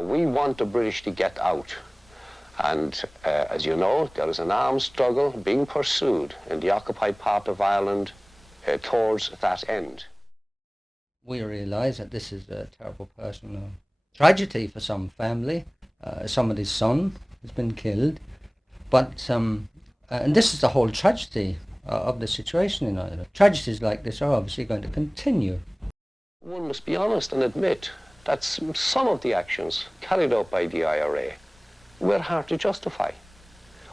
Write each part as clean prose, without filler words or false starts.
We want the British to get out. And as you know, there is an armed struggle being pursued in the occupied part of Ireland towards that end. We realise that this is a terrible personal tragedy for some family. Somebody's son has been killed. But, and this is the whole tragedy of the situation in Ireland. Tragedies like this are obviously going to continue. One must be honest and admit that some of the actions carried out by the IRA were hard to justify.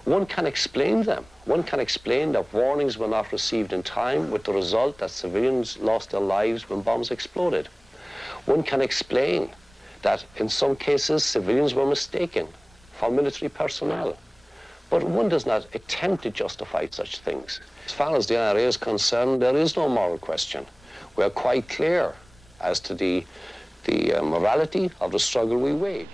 One can explain them. One can explain that warnings were not received in time, with the result that civilians lost their lives when bombs exploded. One can explain that in some cases civilians were mistaken for military personnel. But one does not attempt to justify such things. As far as the IRA is concerned, there is no moral question. We are quite clear as to the morality of the struggle we wage.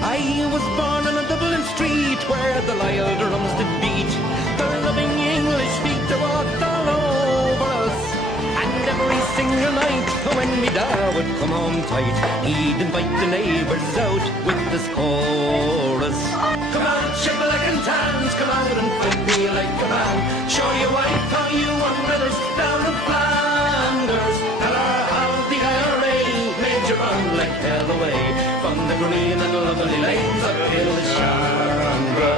I was born on a Dublin street where the loyal drums did beat. The loving English feet that walked all over us. And every single night when me dad would come home tight, he'd invite the neighbours out with this chorus. Come on, shake like and tans, come out and fight me like a man. Show you white how you won medals down in Flanders. Tell her how the IRA made you run like hell away from the green and lovely lanes of Kilshandra.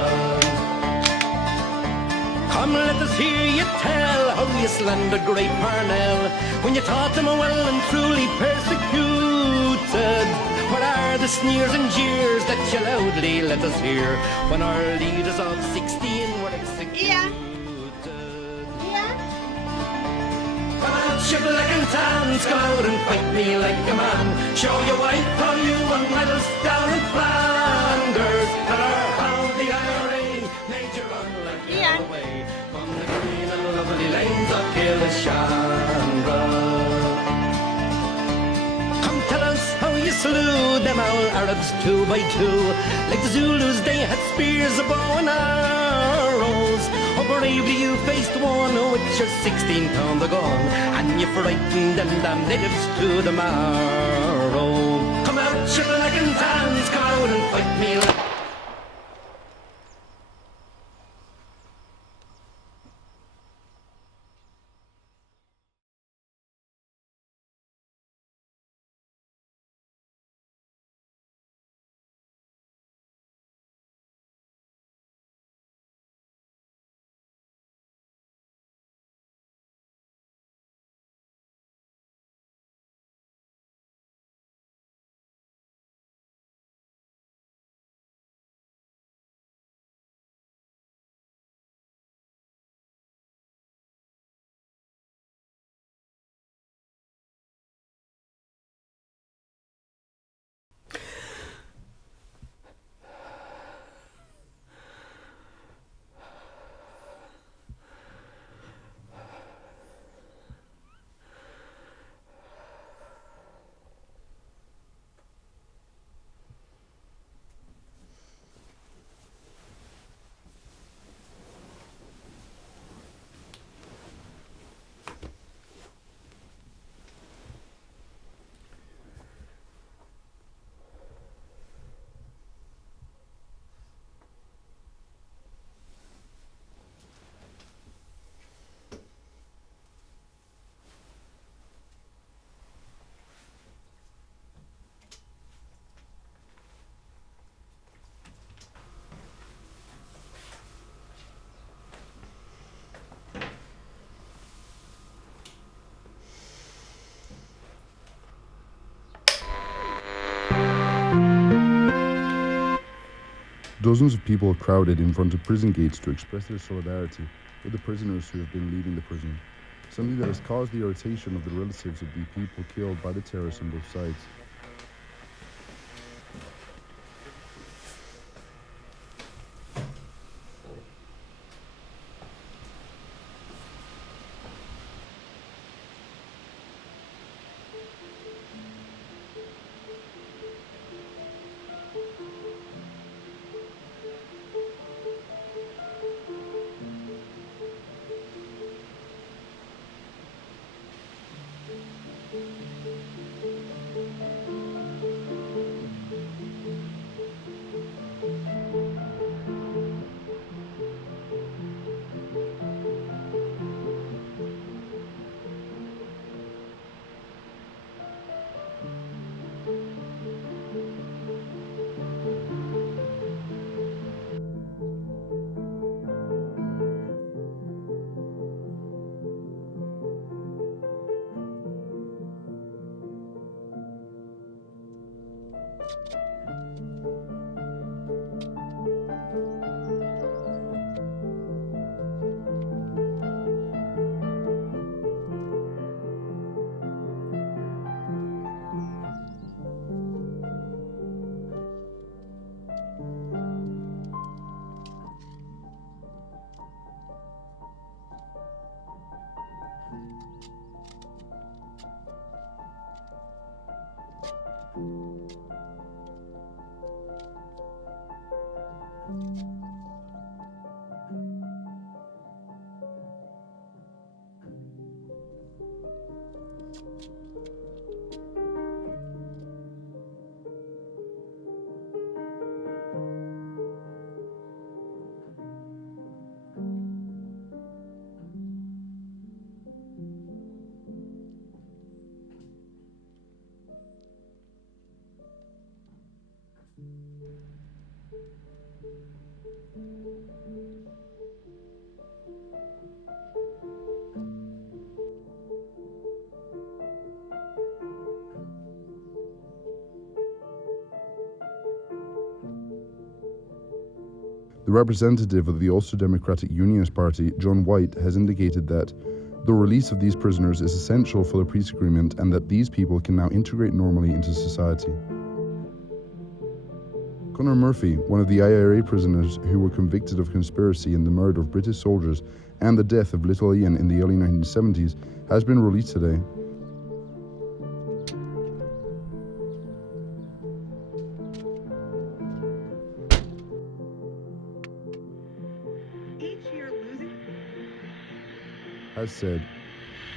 Come, let us hear you tell how you slandered great Parnell when you taught him well and truly persecuted. What are the sneers and jeers that you loudly let us hear when our leaders of 16 were executed? Come out, shiver like and tans, come out and fight me like a man. Show your wife how you won medals down in Flanders. Tell her how the IRA made you run like hell away from the green and lovely lanes of Kilshandra. Come tell us how you slew them all Arabs 2 by 2. Like the Zulus they had spears, a bow and arrows. How bravely you faced one with your 16-pounder gun, and you frightened them damn natives to the marrow. Come out, shiver like and tans, come out and fight me like Dozens of people crowded in front of prison gates to express their solidarity with the prisoners who have been leaving the prison, something that has caused the irritation of the relatives of the people killed by the terrorists on both sides. The representative of the Ulster Democratic Unionist Party, John White, has indicated that the release of these prisoners is essential for the peace agreement and that these people can now integrate normally into society. Conor Murphy, one of the IRA prisoners who were convicted of conspiracy in the murder of British soldiers and the death of little Ian in the early 1970s, has been released today. Has said,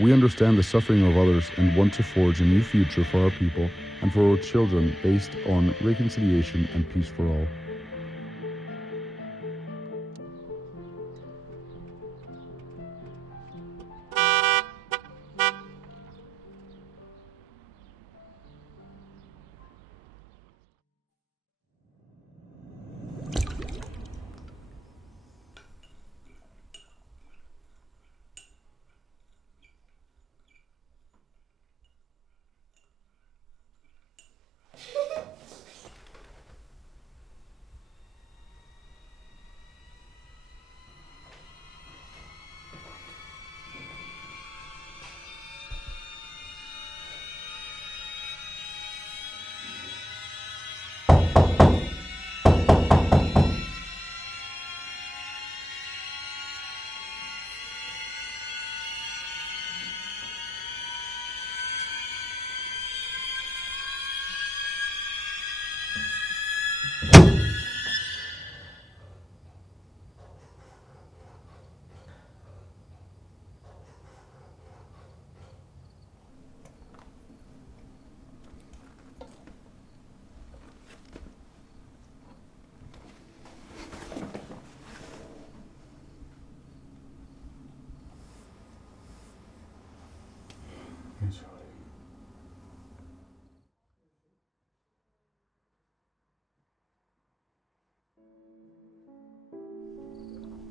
"We understand the suffering of others and want to forge a new future for our people and for our children based on reconciliation and peace for all."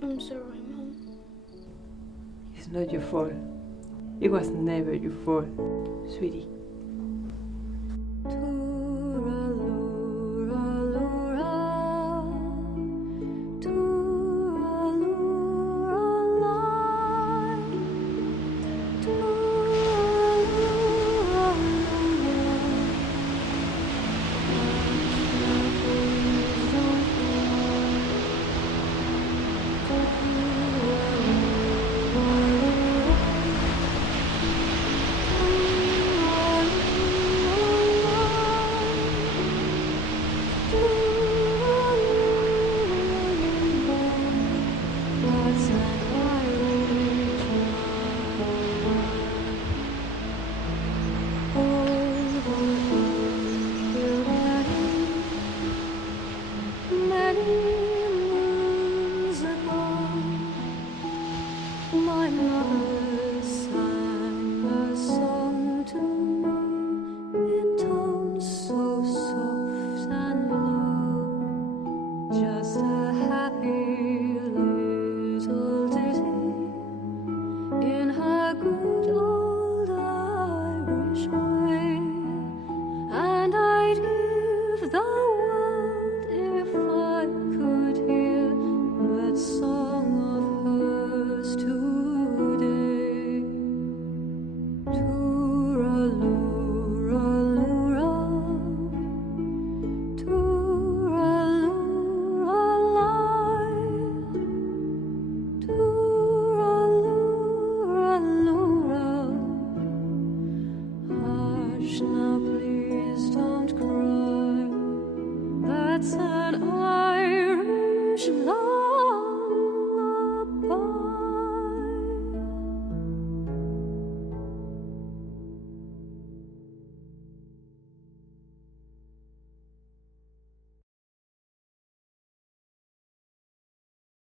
I'm sorry, Mom. It's not your fault. It was never your fault, sweetie. Krishna, please don't cry.